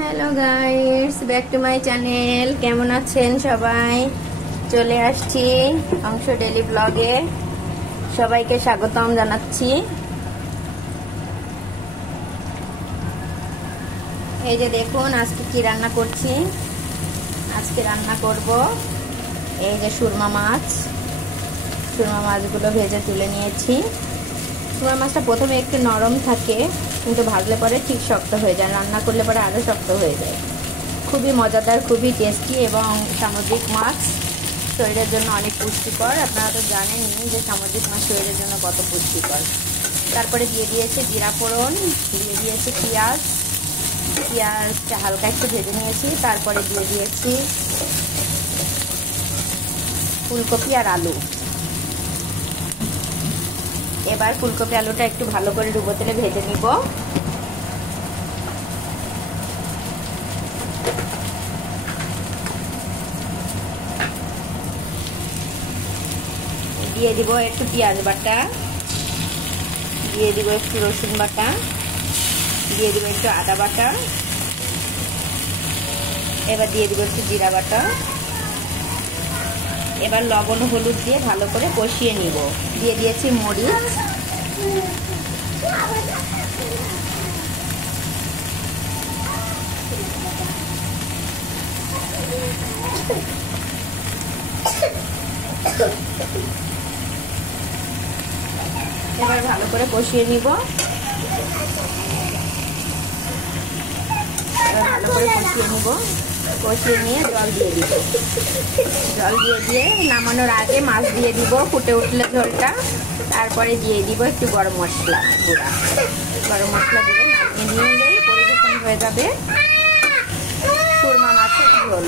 Hello guys, back to my channel. কেমন আছেন সবাই? চলে আসছি অংশ ডেলি ব্লগে। সবাইকে স্বাগতম জানাচ্ছি। এই যে দেখুন আজকে কি রান্না করছি। আজকে রান্না করব এই যে সুরমা মাছ। সুরমা মাছগুলো ভেজে তুলে নিয়েছি। সুরমা মাছটা প্রথমে একটু নরম থাকে, কিন্তু ভাজলে পরে ঠিক শক্ত হয়ে যায়, রান্না করলে পরে আরও শক্ত হয়ে যায়। খুবই মজাদার, খুবই টেস্টি এবং সামুদ্রিক মাছ শরীরের জন্য অনেক পুষ্টিকর। আপনারা তো জানেনই যে সামুদ্রিক মাছ শরীরের জন্য কত পুষ্টিকর। তারপরে দিয়ে দিয়েছি জিরা ফোড়ন, দিয়ে দিয়েছি পেঁয়াজটা হালকা একটু ভেজে নিয়েছি। তারপরে দিয়ে দিয়েছি ফুলকপি আর আলু। এবার ফুলকপি আলুটা একটু ভালো করে ডুবো তেলে ভেজে নিব। দিয়ে দিব একটু পেঁয়াজ বাটা, দিয়ে দিব একটু রসুন বাটা, দিয়ে দিব একটু আদা বাটা, এবার দিয়ে দিব একটু জিরা বাটা। এবার লবণ হলুদ দিয়ে ভালো করে কষিয়ে নিব। দিয়ে দিয়েছি মরিচ, এবার ভালো করে কষিয়ে নিব। কষিয়ে নিয়ে জল দিয়ে দিব। জল দিয়ে নামানোর আগে মাছ দিয়ে দিব। ফুটে উঠলে ঝোলটা, তারপরে দিয়ে দিব একটু গরম মশলা গুঁড়া। গরম মশলা দিয়ে নামিয়ে নিলেই পরিবেশন হয়ে যাবে সুরমা মাছের ঝোল।